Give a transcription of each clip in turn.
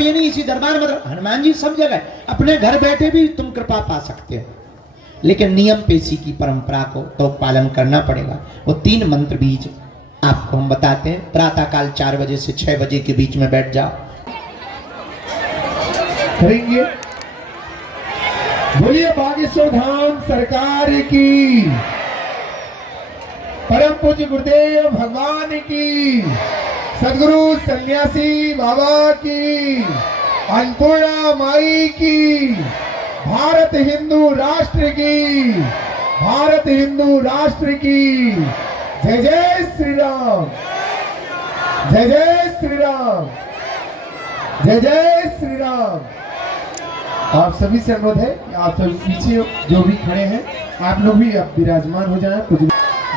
ये नहीं इसी दरबार मतलब हनुमान जी सब जगह, अपने घर बैठे भी तुम कृपा पा सकते हो, लेकिन नियम पेशी की परंपरा को तो पालन करना पड़ेगा। वो 3 मंत्र बीज आपको हम बताते हैं। प्रातः काल 4 बजे से 6 बजे के बीच में बैठ जाओ, करेंगे। बोलिए बागेश्वर धाम सरकार की, परम पूज्य गुरुदेव भगवान की, सदगुरु सन्यासी बाबा की, अन्नपूर्णा माई की, भारत हिंदू राष्ट्र की, भारत हिंदू राष्ट्र की। जय जय श्री राम, जय जय श्री राम, जय जय श्री राम। आप सभी से अनुरोध है कि आप सभी पीछे जो भी खड़े हैं आप लोग भी अब विराजमान हो जाए। कुछ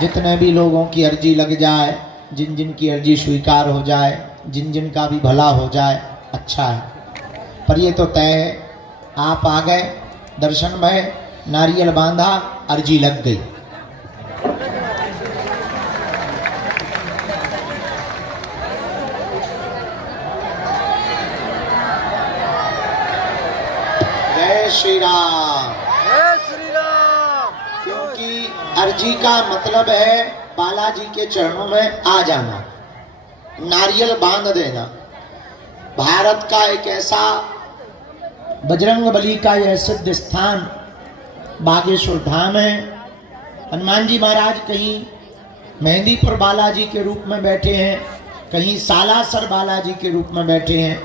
जितने भी लोगों की अर्जी लग जाए, जिन जिन की अर्जी स्वीकार हो जाए, जिन जिन का भी भला हो जाए, अच्छा है। पर ये तो तय है, आप आ गए, दर्शन में नारियल बांधा, अर्जी लग गई। जय श्री राम, जय श्री राम। क्योंकि अर्जी का मतलब है बालाजी के चरणों में आ जाना, नारियल बांध देना। भारत का एक ऐसा बजरंगबली का यह सिद्ध स्थान बागेश्वर धाम है। हनुमान जी महाराज कहीं मेहंदीपुर बालाजी के रूप में बैठे हैं, कहीं सालासर बालाजी के रूप में बैठे हैं,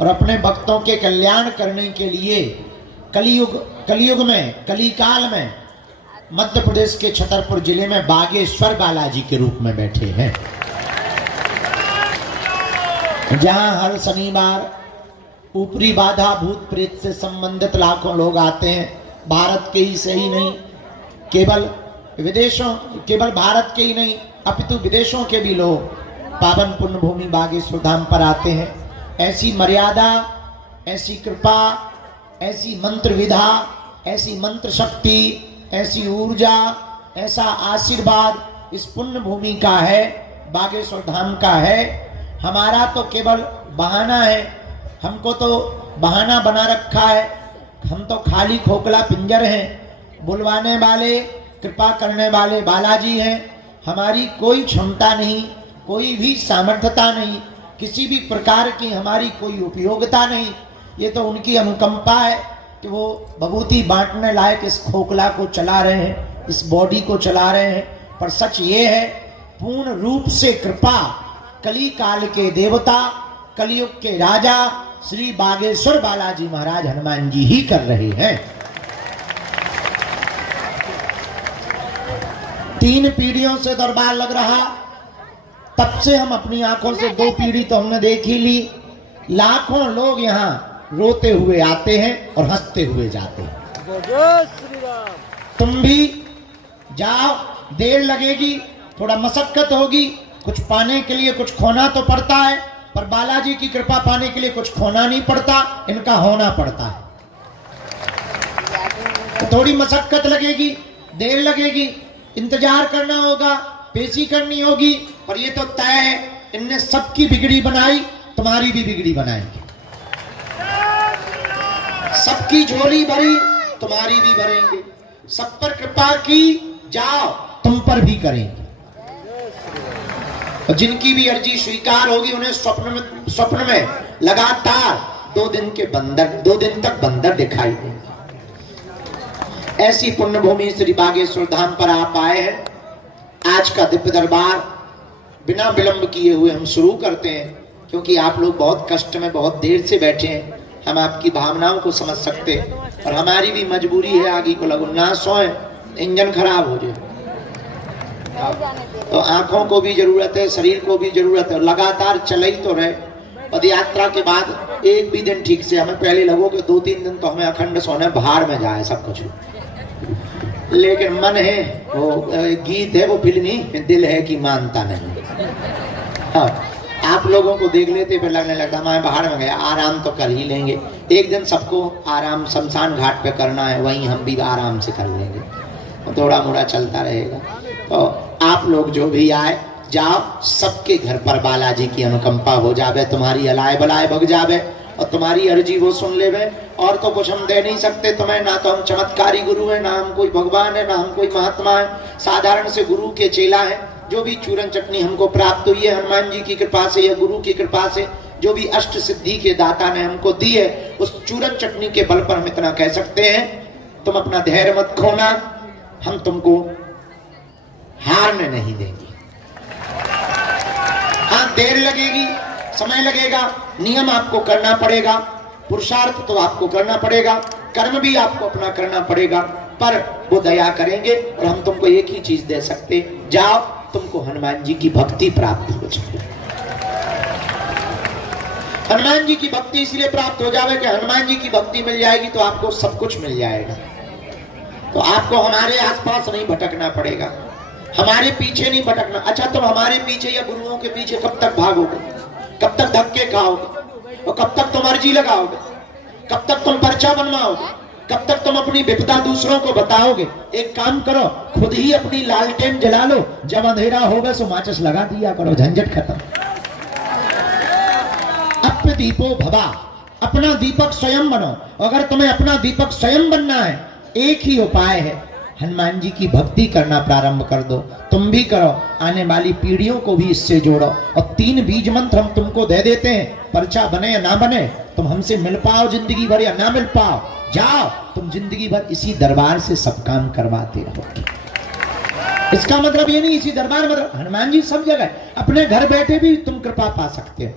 और अपने भक्तों के कल्याण करने के लिए कलयुग में, कलिकाल में मध्य प्रदेश के छतरपुर जिले में बागेश्वर बालाजी के रूप में बैठे हैं, जहां हर शनिवार ऊपरी बाधा भूत प्रेत से संबंधित लाखों लोग आते हैं। भारत के ही से ही नहीं, केवल भारत के ही नहीं अपितु विदेशों के भी लोग पावन पुण्य भूमि बागेश्वर धाम पर आते हैं। ऐसी मर्यादा, ऐसी कृपा, ऐसी मंत्र विधा, ऐसी मंत्र शक्ति, ऐसी ऊर्जा, ऐसा आशीर्वाद इस पुण्य भूमि का है, बागेश्वर धाम का है। हमारा तो केवल बहाना है, हमको तो बहाना बना रखा है, हम तो खाली खोखला पिंजर हैं। बुलवाने वाले, कृपा करने वाले बालाजी हैं। हमारी कोई क्षमता नहीं, कोई भी सामर्थ्यता नहीं, किसी भी प्रकार की हमारी कोई उपयोगिता नहीं। ये तो उनकी अनुकंपा है कि वो भभूति बांटने लायक इस खोखला को चला रहे हैं, इस बॉडी को चला रहे हैं। पर सच ये है, पूर्ण रूप से कृपा कली काल के देवता, कलयुग के राजा श्री बागेश्वर बालाजी महाराज हनुमान जी ही कर रहे हैं। 3 पीढ़ियों से दरबार लग रहा, तब से हम अपनी आंखों से 2 पीढ़ी तो हमने देख ही ली। लाखों लोग यहाँ रोते हुए आते हैं और हंसते हुए जाते हैं। जय श्री राम। तुम भी जाओ, देर लगेगी, थोड़ा मशक्कत होगी, कुछ पाने के लिए कुछ खोना तो पड़ता है, पर बालाजी की कृपा पाने के लिए कुछ खोना नहीं पड़ता, इनका होना पड़ता है। तो थोड़ी मशक्कत लगेगी, देर लगेगी, इंतजार करना होगा, पेशी करनी होगी, पर ये तो तय है, इनने सबकी बिगड़ी बनाई, तुम्हारी भी बिगड़ी बनाएंगे। सबकी झोली भरी, तुम्हारी भी भरेंगे। सब पर कृपा की, जाओ तुम पर भी करेंगे। और जिनकी भी अर्जी स्वीकार होगी उन्हें स्वप्न में लगातार 2 दिन तक बंदर दिखाई देंगे। ऐसी पुण्य भूमि श्री बागेश्वर धाम पर आप आए हैं। आज का दिव्य दरबार बिना विलंब किए हुए हम शुरू करते हैं, क्योंकि आप लोग बहुत कष्ट में बहुत देर से बैठे हैं। हम आपकी भावनाओं को समझ सकते हैं, और हमारी भी मजबूरी है, आगे को लगो ना सोए, इंजन खराब हो जाए तो आंखों को भी जरूरत है, शरीर को भी जरूरत है, लगातार चल ही तो रहे। पद यात्रा के बाद एक भी दिन ठीक से हमें पहले लगो कि 2-3 दिन तो हमें अखंड सोने भाड़ में जाए सब कुछ, लेकिन मन है, वो गीत है वो फिल्मी, दिल है कि मानता नहीं। हाँ, आप लोगों को देख लेते फिर लगने लगता मैं बाहर में गया, आराम तो कर ही लेंगे। एक दिन सबको आराम शमशान घाट पे करना है, वहीं हम भी आराम से कर लेंगे, थोड़ा मोड़ा चलता रहेगा। तो आप लोग जो भी आए, जाओ, सबके घर पर बालाजी की अनुकंपा हो जावे, तुम्हारी अलाय बलाय भग जावे। और तुम्हारी अर्जी वो सुन ले वे। और तो कुछ हम दे नहीं सकते तुम्हें, ना तो हम चमत्कारी गुरु है, ना हम कोई भगवान है, ना हम कोई महात्मा है, साधारण से गुरु के चेला है। जो भी चूरन चटनी हमको प्राप्त हुई है हनुमान जी की कृपा से या गुरु की कृपा से, जो भी अष्ट सिद्धि के दाता ने हमको दी है, उस चूरन चटनी के बल पर हम इतना कह सकते हैं, तुम अपना धैर्य मत खोना, हम तुमको हारने नहीं देंगे। हाँ, देर लगेगी, समय लगेगा, नियम आपको करना पड़ेगा, पुरुषार्थ तो आपको करना पड़ेगा, कर्म भी आपको अपना करना पड़ेगा, पर वो दया करेंगे। और हम तुमको एक ही चीज दे सकते, जाओ, तुमको हनुमान जी की भक्ति प्राप्त हो जाए। हनुमान जी की भक्ति इसलिए प्राप्त हो जाए कि हनुमान जी की भक्ति मिल जाएगी तो आपको सब कुछ मिल जाएगा। तो आपको हमारे आसपास नहीं भटकना पड़ेगा, हमारे पीछे नहीं भटकना। अच्छा, तुम हमारे पीछे या गुरुओं के पीछे कब तक भागोगे, कब तक धक्के खाओगे, और कब तक तुम अर्जी लगाओगे, कब तक तुम पर्चा बनवाओगे, कब तक तुम अपनी विपदा दूसरों को बताओगे। एक काम करो, खुद ही अपनी लालटेन जला लो, जब अंधेरा होगा सो माचिस लगा दिया करो, झंझट खत्म। अप्य दीपो भवा, अपना दीपक स्वयं बनो। अगर तुम्हें अपना दीपक स्वयं बनना है, एक ही उपाय है, हनुमान जी की भक्ति करना प्रारंभ कर दो। तुम भी करो, आने वाली पीढ़ियों को भी इससे जोड़ो। और 3 बीज मंत्र हम तुमको दे देते हैं, पर्चा बने या ना बने, तुम हमसे मिल पाओ जिंदगी भर या ना मिल पाओ, जाओ, तुम जिंदगी भर इसी दरबार से सब काम करवाते रहोगे। इसका मतलब ये नहीं इसी दरबार, मतलब हनुमान जी सब जगह, अपने घर बैठे भी तुम कृपा पा सकते हो,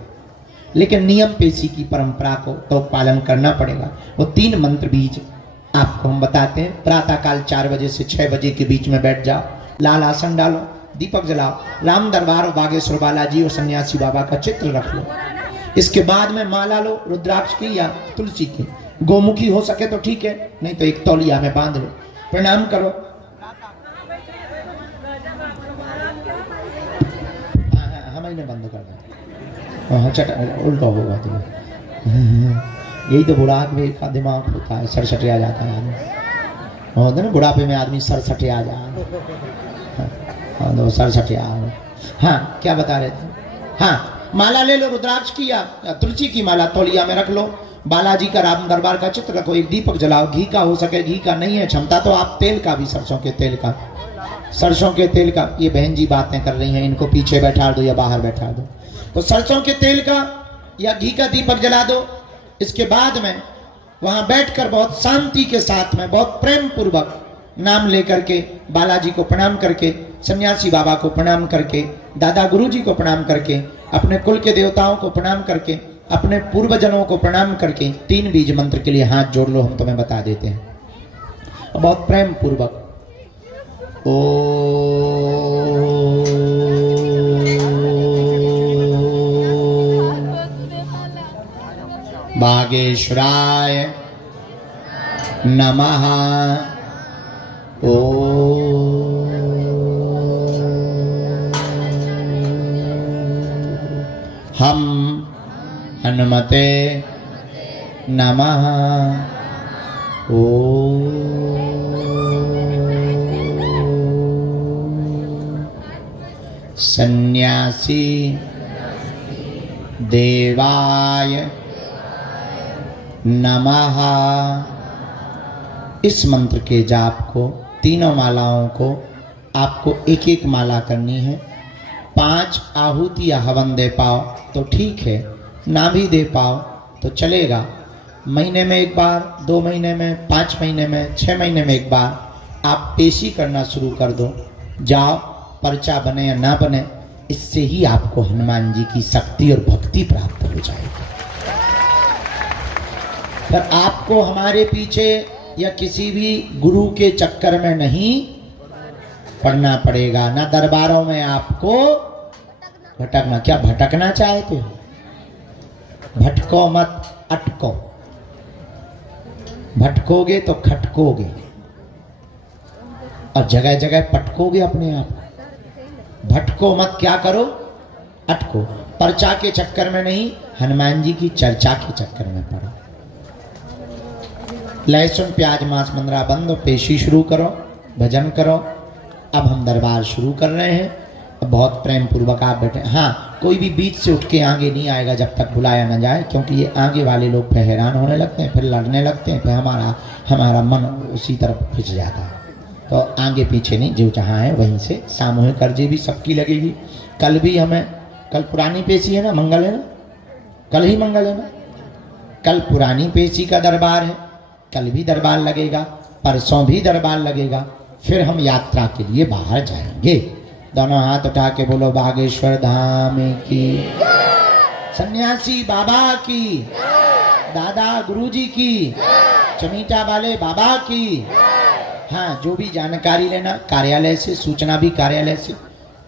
लेकिन नियम पेशी की परंपरा को तो पालन करना पड़ेगा। वो 3 मंत्र बीज आपको हम बताते हैं। प्रातः काल 4 बजे से 6 बजे के बीच में बैठ जाओ, लाल आसन डालो, दीपक जलाओ, राम दरबार और बागेश्वर बालाजी और सन्यासी बाबा का चित्र रख लो। इसके बाद में माला लो, रुद्राक्ष की या तुलसी की, गोमुखी हो सके तो ठीक है, नहीं तो एक तौलिया में बांध लो, प्रणाम करो। हमें बंद कर दो, चट उल्टा होगा तुम्हें। यही तो बुढ़ापे का दिमाग होता है, सरसटिया जाता है आदमी, होता ना बुढ़ापे में आदमी सरसटिया जाए, हाँ, सरसटिया। हाँ, क्या बता रहे थे? हाँ, माला ले लो, रुद्राक्ष की या तुलसी की माला तौलिया में रख लो, बालाजी का राम दरबार का चित्र रखो, एक दीपक जलाओ, घी का हो सके, घी का नहीं है क्षमता तो आप तेल का भी, सरसों के तेल का, सरसों के तेल का। ये बहन जी बातें कर रही हैं, इनको पीछे बैठा दो या बाहर बैठा दो। तो सरसों के तेल का या घी का दीपक जला दो। इसके बाद में वहां बैठकर बहुत शांति के साथ में, बहुत प्रेम पूर्वक नाम लेकर के, बालाजी को प्रणाम करके, सन्यासी बाबा को प्रणाम करके, दादा गुरु जी को प्रणाम करके, अपने कुल के देवताओं को प्रणाम करके, अपने पूर्वजनों को प्रणाम करके 3 बीज मंत्र के लिए हाथ जोड़ लो, हम तुम्हें बता देते हैं बहुत प्रेम पूर्वक। बागेश्वराय नमः। हम हनुमते नमः। सन्यासी देवाय नमः। इस मंत्र के जाप को, तीनों मालाओं को आपको एक एक माला करनी है। 5 आहुति या हवन दे पाओ तो ठीक है, ना भी दे पाओ तो चलेगा। महीने में एक बार, 2 महीने में, 5 महीने में, 6 महीने में एक बार आप पेशी करना शुरू कर दो। जाओ, पर्चा बने या ना बने, इससे ही आपको हनुमान जी की शक्ति और भक्ति प्राप्त हो जाएगी। पर आपको हमारे पीछे या किसी भी गुरु के चक्कर में नहीं पड़ना पड़ेगा, ना दरबारों में आपको भटकना। क्या भटकना चाहते हो? भटको मत, अटको। भटकोगे तो खटकोगे और जगह जगह पटकोगे अपने आप। भटको मत, क्या करो? अटको। पर्चा के चक्कर में नहीं, हनुमान जी की चर्चा के चक्कर में पड़ो। लहसुन प्याज मांस मंदरा बंद, पेशी शुरू करो, भजन करो। अब हम दरबार शुरू कर रहे हैं। अब बहुत प्रेम पूर्वक आप बैठे। हाँ, कोई भी बीच से उठ के आगे नहीं आएगा जब तक बुलाया ना जाए, क्योंकि ये आगे वाले लोग फिर हैरान होने लगते हैं, फिर लड़ने लगते हैं, फिर हमारा मन उसी तरफ खिंच जाता है। तो आगे पीछे नहीं, जो जहाँ है वहीं से सामूहिक अर्जी भी सबकी लगेगी। कल पुरानी पेशी है ना, मंगल है ना, कल ही मंगल है ना, कल पुरानी पेशी का दरबार है, कल भी दरबार लगेगा, परसों भी दरबार लगेगा, फिर हम यात्रा के लिए बाहर जाएंगे। दोनों हाथ उठा के बोलो बागेश्वर धाम की, सन्यासी बाबा की, दादा गुरुजी की, चमीटा वाले बाबा की। हाँ, जो भी जानकारी लेना कार्यालय से, सूचना भी कार्यालय से।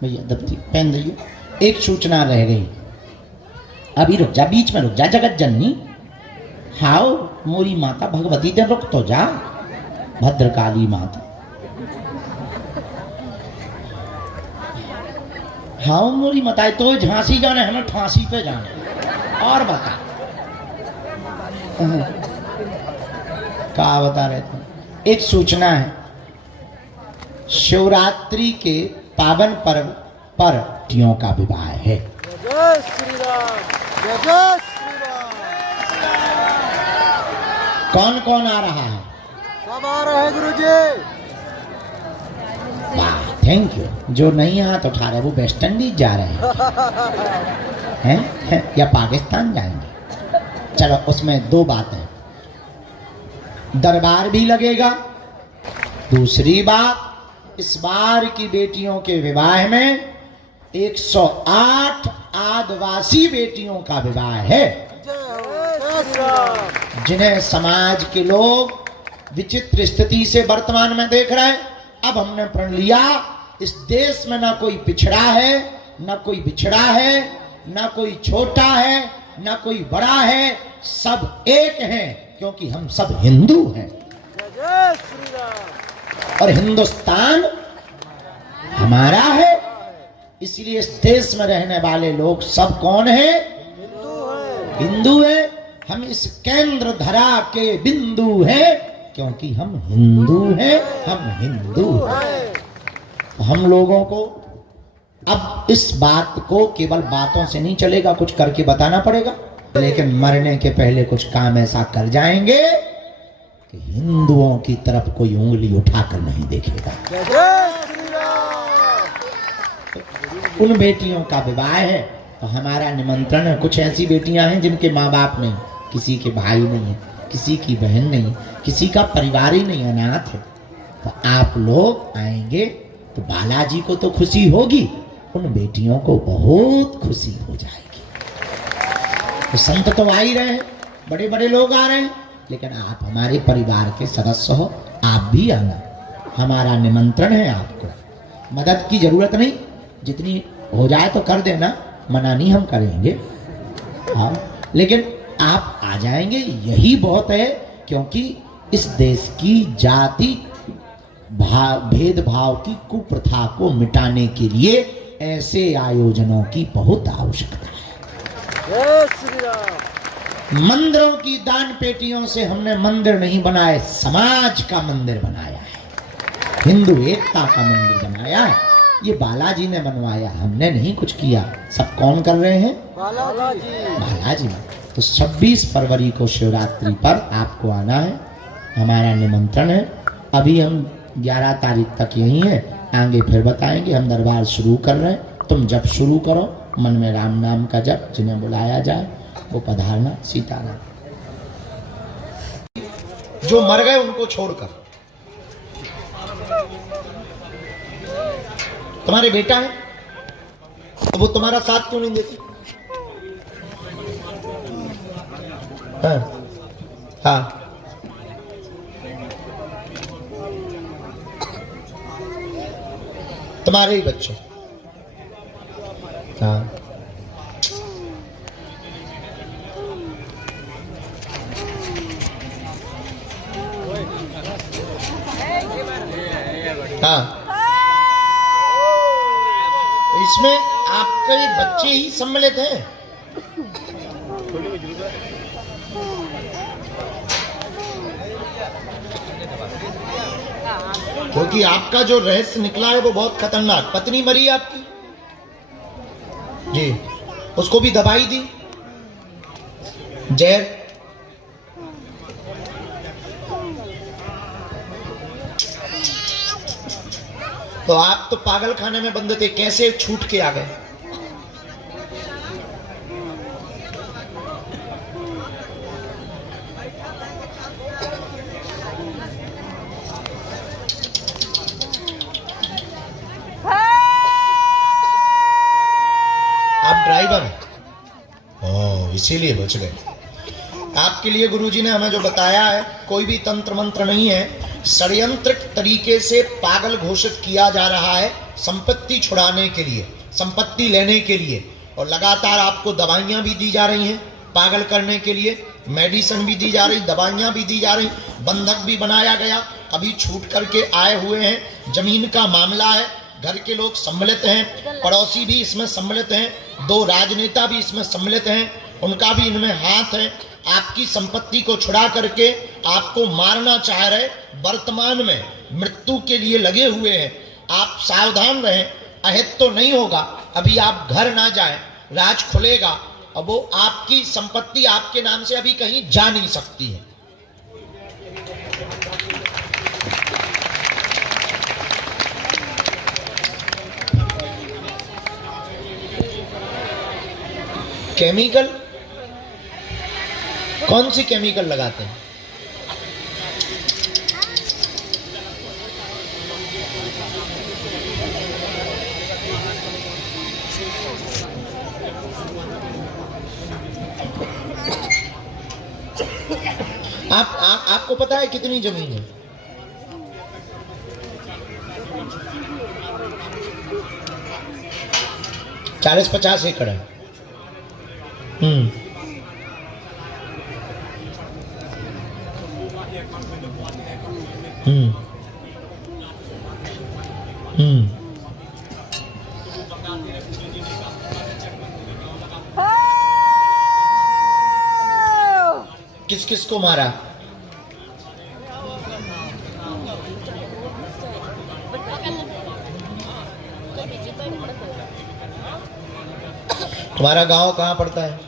भैया दफ्ती पहन दीजिए। एक सूचना रह गई, अभी रुक जा, बीच में रुक जा जगत जननी। हाओ मोरी माता भगवती दे, रुक तो जा भद्रकाली माता। हाँ मोरी माता, तो झांसी जाने, हमें फांसी पे जाने। और बता क्या बता रहे थे? एक सूचना है, शिवरात्रि के पावन पर्व पर बेटियों का विवाह है। जय श्री राम, जय जय श्री राम। कौन कौन आ रहा है? सब आ रहे हैं गुरुजी। वाह, थैंक यू। जो नहीं हाथ उठा रहे वो वेस्ट इंडीज जा रहे हैं या पाकिस्तान जाएंगे। चलो, उसमें दो बातें, दरबार भी लगेगा, दूसरी बात इस बार की बेटियों के विवाह में 108 आदिवासी बेटियों का विवाह है, जिन्हें समाज के लोग विचित्र स्थिति से वर्तमान में देख रहे हैं। अब हमने प्रण लिया, इस देश में ना कोई पिछड़ा है, ना कोई बिछड़ा है, ना कोई छोटा है, ना कोई बड़ा है, सब एक हैं, क्योंकि हम सब हिंदू हैं। जय श्री राम। और हिंदुस्तान हमारा है, इसलिए इस देश में रहने वाले लोग सब कौन है? हिंदू है। हम इस केंद्र धरा के बिंदु हैं, क्योंकि हम हिंदू हैं, हम हिंदू हैं। हम लोगों को अब इस बात को केवल बातों से नहीं चलेगा, कुछ करके बताना पड़ेगा। लेकिन मरने के पहले कुछ काम ऐसा कर जाएंगे कि हिंदुओं की तरफ कोई उंगली उठाकर नहीं देखेगा। जय श्री राम। उन बेटियों का विवाह है, तो हमारा निमंत्रण है। कुछ ऐसी बेटियां हैं जिनके माँ बाप नहीं, किसी के भाई नहीं है, किसी की बहन नहीं, किसी का परिवार ही नहीं, अनाथ है। तो आप लोग आएंगे तो बालाजी को तो खुशी होगी, उन बेटियों को बहुत खुशी हो जाएगी। तो संत तो आ ही रहे हैं, बड़े बड़े लोग आ रहे हैं, लेकिन आप हमारे परिवार के सदस्य हो, आप भी आना। हमारा निमंत्रण है आपको। मदद की जरूरत नहीं, जितनी हो जाए तो कर देना, मना नहीं हम करेंगे। हाँ, लेकिन आप आ जाएंगे यही बहुत है, क्योंकि इस देश की जाति भेदभाव की कुप्रथा को मिटाने के लिए ऐसे आयोजनों की बहुत आवश्यकता है। जय श्री राम। मंदिरों की दान पेटियों से हमने मंदिर नहीं बनाए, समाज का मंदिर बनाया है, हिंदू एकता का मंदिर बनाया है। ये बालाजी ने बनवाया, हमने नहीं कुछ किया। सब कौन कर रहे हैं? बालाजी। तो 26 फरवरी को शिवरात्रि पर आपको आना है, हमारा निमंत्रण है। अभी हम 11 तारीख तक यही है, आगे फिर बताएंगे। हम दरबार शुरू कर रहे हैं, तुम जब शुरू करो, मन में राम नाम का जप, जिन्हें बुलाया जाए वो पधारना। सीताराम। जो मर गए उनको छोड़कर, तुम्हारे बेटा है तो वो तुम्हारा साथ क्यों नहीं देते? हाँ, हाँ। तुम्हारे ही बच्चे। हाँ, हाँ। इसमें आपके बच्चे ही सम्मिलित हैं। क्योंकि आपका जो रहस्य निकला है वो बहुत खतरनाक। पत्नी मरी आपकी जी, उसको भी दवाई दी, जहर। तो आप तो पागल खाने में बंद थे, कैसे छूट के आ गए? आप ड्राइवर हैं, ओह इसीलिए बच गए। आपके लिए गुरुजी ने हमें जो बताया है, कोई भी तंत्र मंत्र नहीं है, षड्यंत्रिक तरीके से पागल घोषित किया जा रहा है संपत्ति छुड़ाने के लिए, संपत्ति लेने के लिए। और लगातार आपको दवाइयां भी दी जा रही हैं पागल करने के लिए, मेडिसिन भी दी जा रही, दवाइयां भी दी जा रही, बंधक भी बनाया गया। अभी छूट करके आए हुए हैं, जमीन का मामला है, घर के लोग सम्मिलित हैं, पड़ोसी भी इसमें सम्मिलित हैं, 2 राजनेता भी इसमें सम्मिलित हैं, उनका भी इनमें हाथ है। आपकी संपत्ति को छुड़ा करके आपको मारना चाह रहे, वर्तमान में मृत्यु के लिए लगे हुए हैं। आप सावधान रहें, अहित तो नहीं होगा, अभी आप घर ना जाएं, राज खुलेगा और वो आपकी संपत्ति आपके नाम से अभी कहीं जा नहीं सकती है। केमिकल, कौन सी केमिकल लगाते हैं? आपको पता है कितनी जमीन है? चालीस 50 एकड़ है। हम्म, किस किस को मारा? तुम्हारा गांव कहाँ पड़ता है?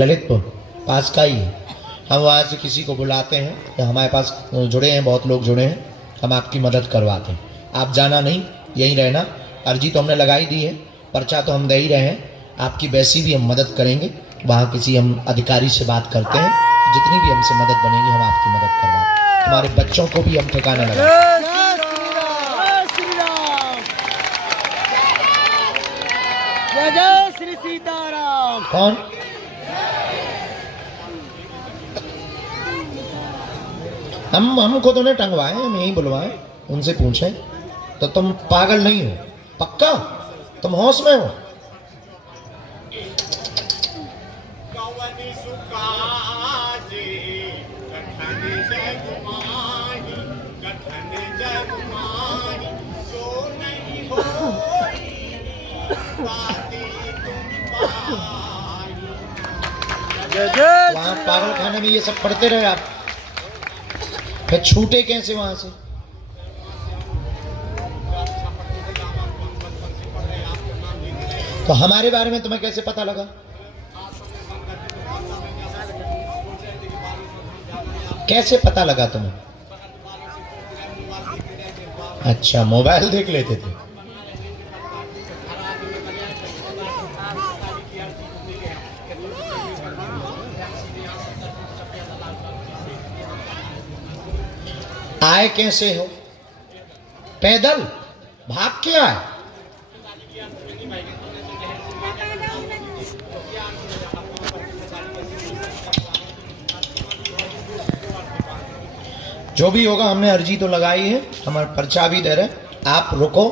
ललितपुर पास का ही है। हम वहाँ से किसी को बुलाते हैं, हमारे पास जुड़े हैं, बहुत लोग जुड़े हैं, हम आपकी मदद करवाते हैं। आप जाना नहीं, यहीं रहना। अर्जी तो हमने लगाई दी है, पर्चा तो हम दे ही रहे हैं, आपकी वैसी भी हम मदद करेंगे। वहाँ किसी हम अधिकारी से बात करते हैं, जितनी भी हमसे मदद बनेगी हम आपकी मदद करवाते। हमारे बच्चों को भी हम ठिकाना लगाएं। जय श्री सीताराम। कौन? हमको तो नहीं टंगवाए, हम यही बुलवाए, उनसे पूछे। तो तुम पागल नहीं हो? पक्का तुम होश में हो? वहां पागल खाने में ये सब पढ़ते रहे आप, फिर छूटे कैसे वहां से? तो हमारे बारे में तुम्हें कैसे पता लगा? कैसे पता लगा तुम्हें? अच्छा, मोबाइल देख लेते थे। आए कैसे हो? पैदल भाग के आए? जो भी होगा, हमने अर्जी तो लगाई है, हमारा पर्चा भी दे रहे। आप रुको,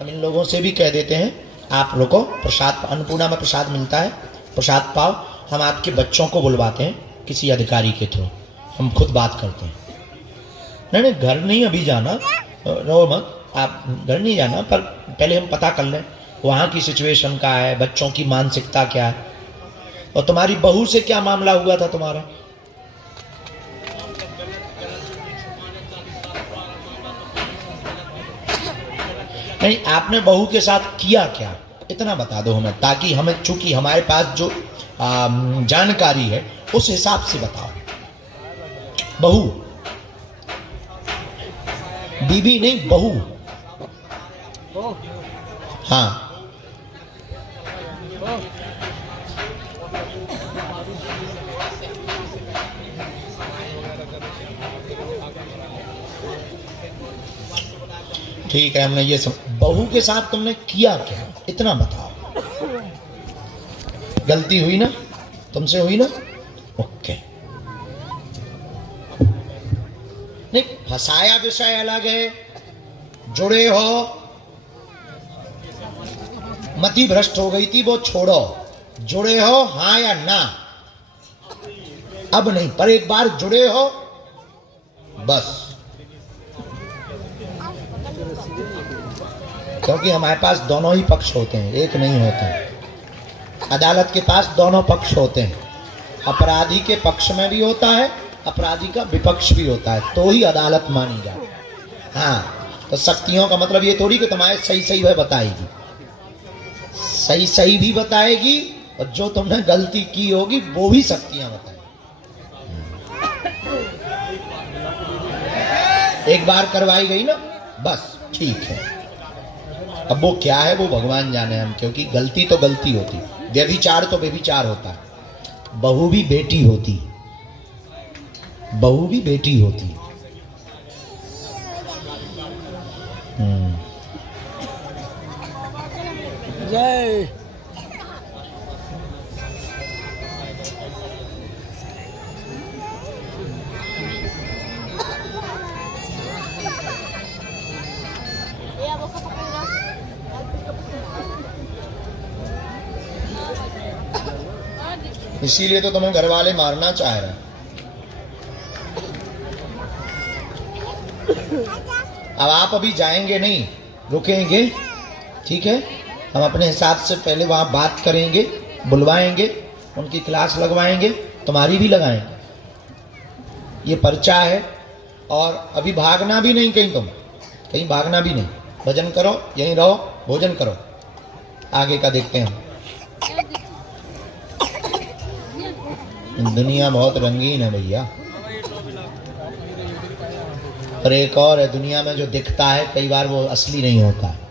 हम इन लोगों से भी कह देते हैं, आप रुको। प्रसाद, अन्नपूर्णा में प्रसाद मिलता है, प्रसाद पाओ। हम आपके बच्चों को बुलवाते हैं किसी अधिकारी के थ्रू, हम खुद बात करते हैं। नहीं, घर नहीं अभी जाना, रो मत, आप घर नहीं जाना, पर पहले हम पता कर लें वहाँ की सिचुएशन क्या है, बच्चों की मानसिकता क्या है। और तुम्हारी बहू से क्या मामला हुआ था तुम्हारा? नहीं, आपने बहू के साथ किया क्या? इतना बता दो हमें, ताकि हमें, चूंकि हमारे पास जो जानकारी है उस हिसाब से बताओ। बहू, बीबी नहीं, बहू। हाँ, ठीक है, हमने ये सब। बहू के साथ तुमने किया क्या, इतना बताओ। गलती हुई ना, तुमसे हुई ना? ओके। नहीं, फंसाया विषय अलग है, जुड़े हो, मति भ्रष्ट हो गई थी, वो छोड़ो। जुड़े हो, हाँ या ना, अब नहीं, पर एक बार जुड़े हो बस। क्योंकि हमारे पास दोनों ही पक्ष होते हैं, एक नहीं होते। अदालत के पास दोनों पक्ष होते हैं, अपराधी के पक्ष में भी होता है, अपराधी का विपक्ष भी होता है, तो ही अदालत मानी जाती है। हाँ, तो शक्तियों का मतलब ये थोड़ी कि तुम्हारे सही सही वह बताएगी, सही सही भी बताएगी, और जो तुमने गलती की होगी वो भी शक्तियां बताएगी। एक बार करवाई गई ना, बस ठीक है। अब वो क्या है वो भगवान जाने हम, क्योंकि गलती तो गलती होती, व्यभिचार तो व्यभिचार होता है। बहू भी बेटी होती, बहू भी बेटी होती। जय। इसीलिए तो तुम्हें घर वाले मारना चाह रहे हैं। अब आप अभी जाएंगे नहीं, रुकेंगे, ठीक है? हम अपने हिसाब से पहले वहां बात करेंगे, बुलवाएंगे, उनकी क्लास लगवाएंगे, तुम्हारी भी लगाएंगे। ये पर्चा है, और अभी भागना भी नहीं कहीं, तुम कहीं भागना भी नहीं। भजन करो, यहीं रहो, भोजन करो, आगे का देखते हैं। दुनिया बहुत रंगीन है भैया, पर एक और है, दुनिया में जो दिखता है कई बार वो असली नहीं होता है।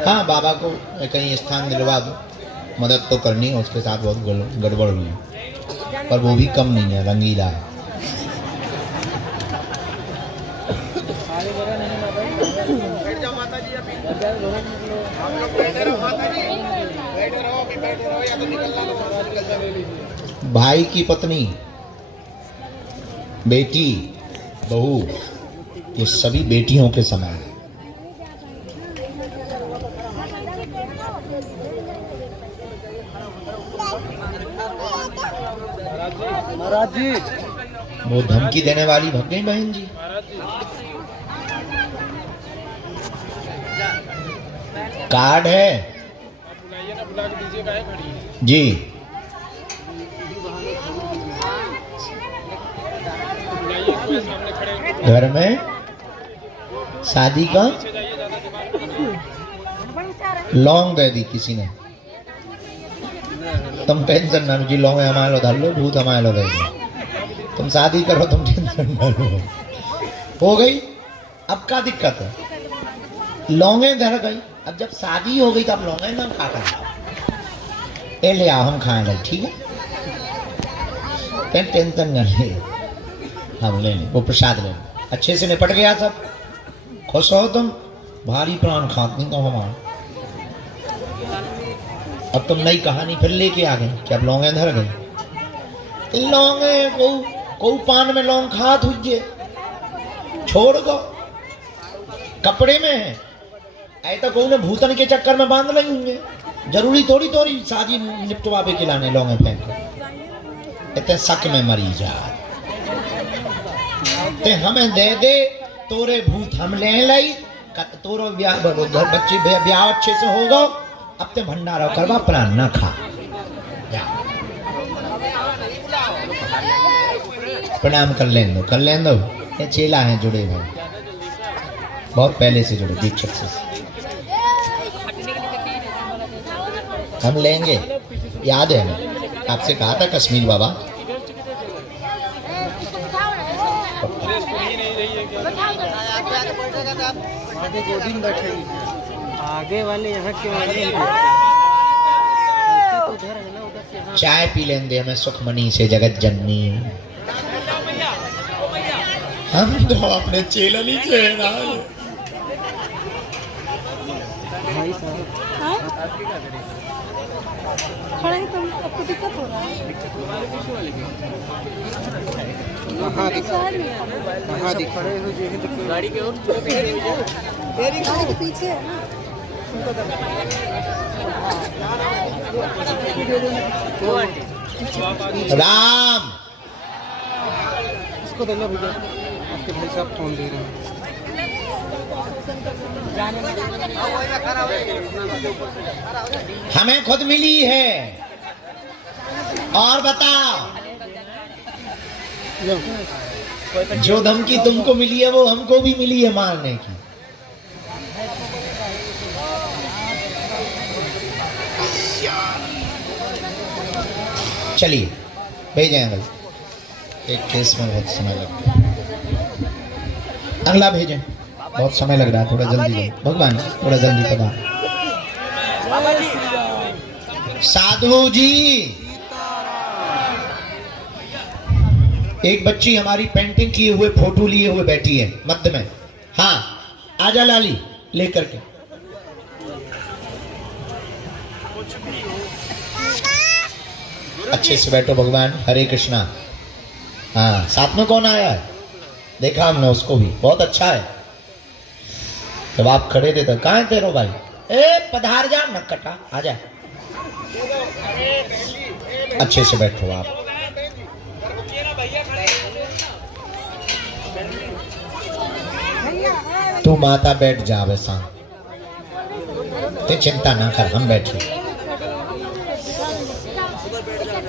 हाँ, बाबा को कहीं स्थान दिलवा दो, मदद तो करनी है, उसके साथ बहुत गड़बड़ हुई है, पर वो भी कम नहीं है, रंगीला है। भाई की पत्नी, बेटी, बहू, ये सभी बेटियों के समान है। महाराज जी, वो धमकी देने वाली भग गई बहन जी। कार्ड है जी, घर में शादी का लौंग दे दी किसी ने। तुम टेंशन ना जी, लौंग हमारे लो धर लो, भूत हमारे लो दे दो, तुम शादी करो, तुम टेंशन ना लो। हो गई, अब क्या दिक्कत है? लौंगे धर गई, अब जब शादी हो गई तो अब लौंगे ना खा कर ले आओ, हम खाएंगे, ठीक है? टेंशन न ले, हम ले लें, वो प्रसाद ले, अच्छे से निपट गया सब। खुश हो तुम, भारी प्राण खाती तो हमारा। अब तुम नई कहानी फिर लेके आ गई कि अब लौंगे धर गई। लौंगे को पान में लौंग खात हुई, छोड़ दो, कपड़े में है, ऐसा को ने भूतन के चक्कर में बांध नहीं होंगे। जरूरी थोड़ी थोड़ी शादी निपटवावे के लाने लौंगे फेंक, इतने शक में मरी जा, ते हमें दे दे तोरे भूत हम ले लाई, तोरो बच्चे ब्याह अच्छे से होगा, अब ते भंडारा करवा प्राण ना खा। प्रणाम कर लें दो, ये चेला हैं जुड़े हुए, बहुत पहले से जुड़े दीक्षक से। हम लेंगे, याद है हमें, आपसे कहा था कश्मीर बाबा। आगे गोदी में बैठेगी, आगे वाले यहाँ के वाले चाय पी लेंगे हमें सुखमनी से जगत जननी। हम तो अपने चेला नहीं से भाई साहब खड़ा ही, तुम आपको दिक्कत हो रहा है? कहाँ दिख खड़े हो गाड़ी के और गाड़ी के पीछे है ना। राम इसको देना भैया, आपके भाई साहब फोन दे रहे हैं। हमें खुद मिली है, और बताओ जो धमकी तुमको मिली है वो हमको भी मिली है मारने की। चलिए भेजें अगला, एक केस में बहुत समय लग गया, अगला भेजें, बहुत समय लग रहा है, थोड़ा जल्दी भगवान, थोड़ा जल्दी पता। साधु जी, एक बच्ची हमारी पेंटिंग किए हुए फोटो लिए हुए बैठी है मध्य में। हाँ आजा लाली लेकर के। अच्छे से बैठो भगवान, हरे कृष्णा। हाँ साथ में कौन आया है? देखा हमने उसको भी, बहुत अच्छा है। जब आप खड़े थे तो कहाँ है तेरो भाई? ए पधार जा, न कटा, आजा। अच्छे से बैठो आप। तू माता बैठ जा वैसा, चिंता ना कर, हम बैठे।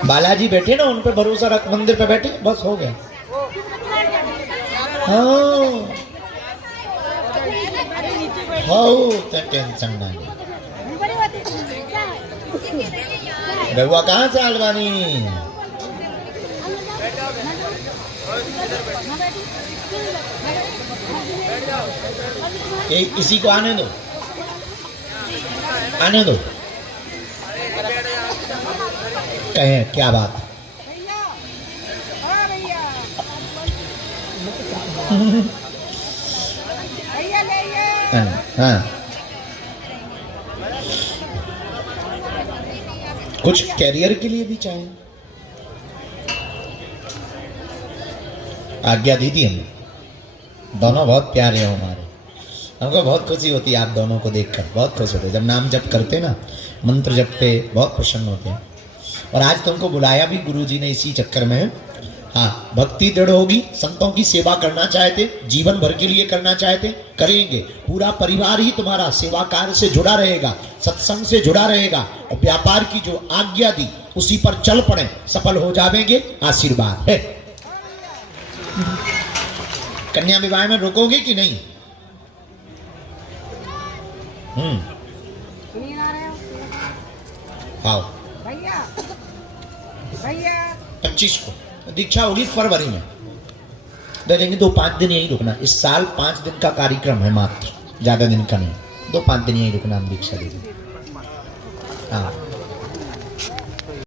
बालाजी बैठे ना, उन पे भरोसा रख, मंदिर पे बैठे, बस हो गया। हाँ टेंशन ना, रघुआ कहाँ से आलवानी? इसी को आने दो, आने दो, कहें क्या बात? हाँ कुछ कैरियर के लिए भी चाहे, आज्ञा दी थी हमने। दोनों बहुत प्यारे हो हमारे, हमको बहुत खुशी होती है आप दोनों को देखकर, बहुत खुश होते हैं। जब नाम जप करते ना, मंत्र जपते, बहुत प्रसन्न होते हैं। और आज तुमको बुलाया भी गुरुजी ने इसी चक्कर में। हाँ भक्ति दृढ़ होगी, संतों की सेवा करना चाहते, जीवन भर के लिए करना चाहते, करेंगे। पूरा परिवार ही तुम्हारा सेवा कार्य से जुड़ा रहेगा, सत्संग से जुड़ा रहेगा, और व्यापार की जो आज्ञा दी उसी पर चल पड़े, सफल हो जाएंगे। आशीर्वाद है। कन्या विवाह में रोकोगे कि नहीं? आओ भैया भैया 25 को दीक्षा होगी, फरवरी में दे देंगे। 2-5 दिन यही रुकना, इस साल 5 दिन का कार्यक्रम है मात्र, ज्यादा दिन का नहीं। 2-5 दिन यही रुकना, हम दीक्षा देंगे। हाँ